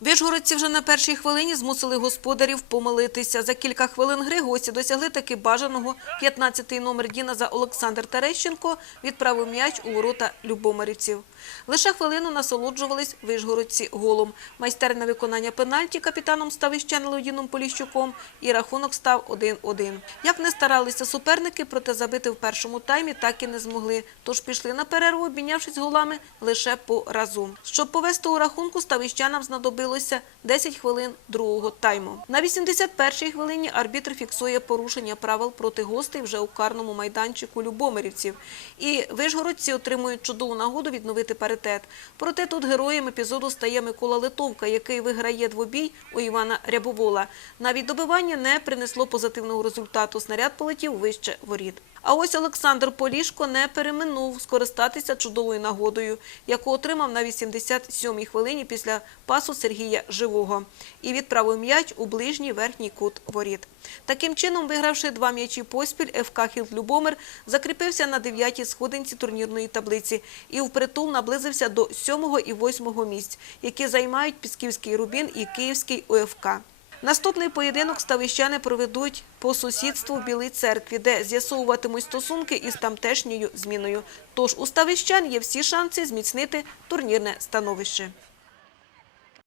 Вишгородці вже на першій хвилині змусили господарів помилитися. За кілька хвилин гри гості досягли таки бажаного. 15-й номер Діназа Олександр Терещенко відправив м'яч у ворота любомирівців. Лише хвилину насолоджувались вишгородці голом. Майстерне виконання пенальті капітаном став іщан Леодіном Поліщуком і рахунок став 1-1. Як не старалися суперники, проте забити в першому таймі так і не змогли. Тож пішли на перерву, обмінявшись голами лише по разу. Щоб повести у рахунку, ставищанам знадобилося 10 хвилин другого тайму. На 81-й хвилині арбітр фіксує порушення правил проти гостей вже у карному майданчику Любомирівців. І вишгородці отримують чудову нагоду відновити паритет. Проте тут героєм епізоду стає Микола Литовка, який виграє двобій у Івана Рябовола. Навіть добивання не принесло позитивного результату. Снаряд полетів вище воріт. А ось Олександр Полішко не переминув скористатися чудовою нагодою, яку отримав на 87-й хвилині після пасу Сергія Живого і відправив м'яч у ближній верхній кут воріт. Таким чином, вигравши два м'ячі поспіль, ФК Хілт Любомир закріпився на дев'ятій сходинці турнірної таблиці і впритул наблизився до сьомого і восьмого місць, які займають Пісківський Рубін і Київський ОФК. Наступний поєдинок ставищани проведуть по сусідству в Білій церкві, де з'ясовуватимуть стосунки із тамтешньою зміною. Тож у ставищан є всі шанси зміцнити турнірне становище.